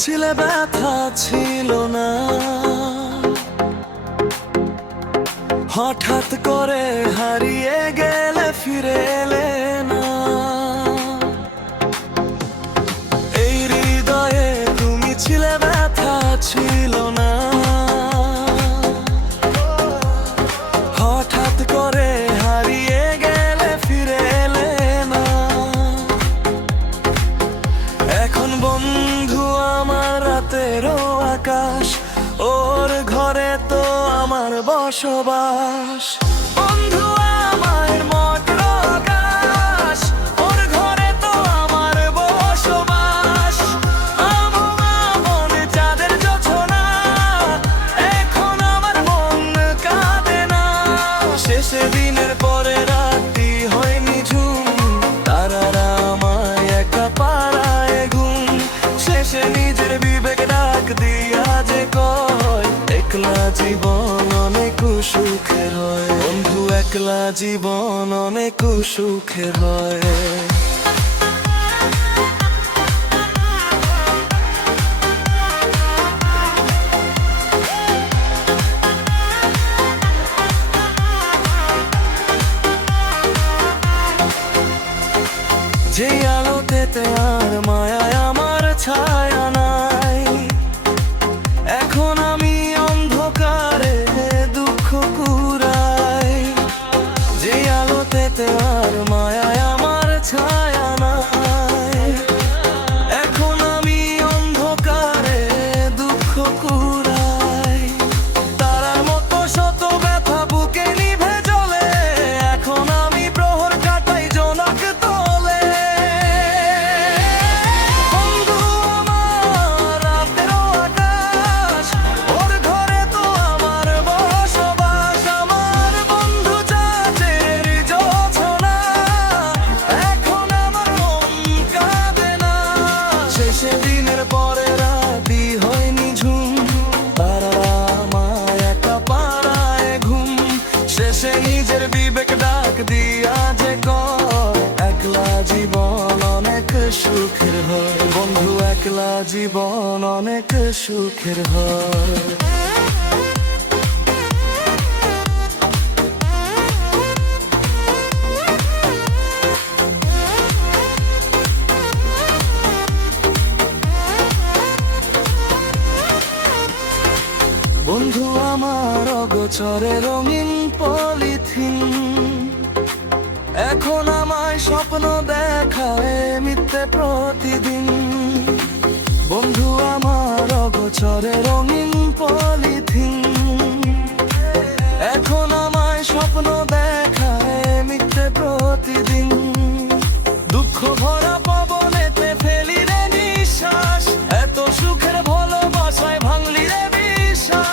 ছিলে ব্যথা ছিল না, হঠাৎ করে হারিয়ে গেলে ফিরে এলে না। এই হৃদয়ে তুমি ছিলে ব্যথা ছিল না, হঠাৎ করে হারিয়ে গেলে ফিরে এলে না। এখন বন্ধু আমার রাতেরও আকাশ, ওর ঘরে তো আমার বসবাস। বন্ধু আমার মনের আকাশ, ওর ঘরে তো আমার বসবাস। আমন চাঁদের জোছনা, এখন আমার মন কাঁদে না। শেষে দিনের পরে রাতটি হয় নিঝুম, তারারা আমায় একা পাড়ায় ঘুম। শেষে নিজের বিবেক ডাক দিয়া যে কয়, একলা জীবন অনেক সুখের হয়। বন্ধু একলা জীবন অনেক সুখের হয়। যে আলোতে আর মায়ায় আমার ছায়া নাই, এখন আমি অন্ধকারে দুঃখ কুড়াই। যে আলোতে আর মায়ায় আমার ছায়া নাই, এখন আমি অন্ধকারে দুঃখ কুড়াই। তারার মতো শত ব্যথা বুকে নিভে জ্বলে, এখন আমি প্রহর কাটাই জোনাক তলে। বন্ধু আমার রাতেরও আকাশ, ওর ঘরে তো আমার বসবাস। আমার বন্ধু চাঁদের জোছনা, এখন আমার মন কাঁদে না। শেষে দিনের পরে রাতি হয় নিঝুম, তারারা আমায় একা পাড়ায় ঘুম। শেষে নিজের বিবেক ডাক দিয়া যে কয়, একলা জীবন অনেক সুখের হয়। বন্ধু একলা জীবন অনেক সুখের হয়। বন্ধু আমার অগোচরে রঙিন পলিথিন, এখন আমায় স্বপ্ন দেখায় মিথ্যে প্রতিদিন। বন্ধু আমার অগোচরে রঙিন পলিথিন, এখন আমায় স্বপ্ন দেখায় মিথ্যে প্রতিদিন। দুঃখ ভরা পবনেতে ফেলি রে নিঃশ্বাস, এত সুখের ভালোবাসায় ভাঙলি রে বিশ্বাস।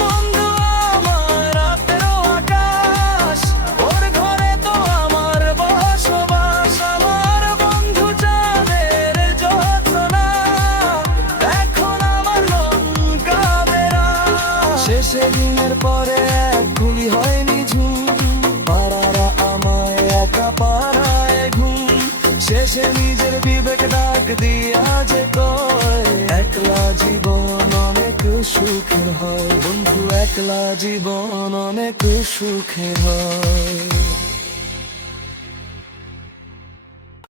বন্ধু আমার রাতেরও আকাশ, ওর ঘরে তো আমার বসবাস। আমার বন্ধু চাঁদের জোছনা, এখন আমার মন কাঁদে না। শেষে দিনের পরে এক গুলি হয় নিঝুম, পাড়ারা আমায় একা পাড়ায় ঘুম। শেষে নিজের বিবেক ডাক দিয়া যে কয়, একলা জীবন অনেক সুখের হয়। বন্ধু একলা জীবন অনেক সুখের হয়।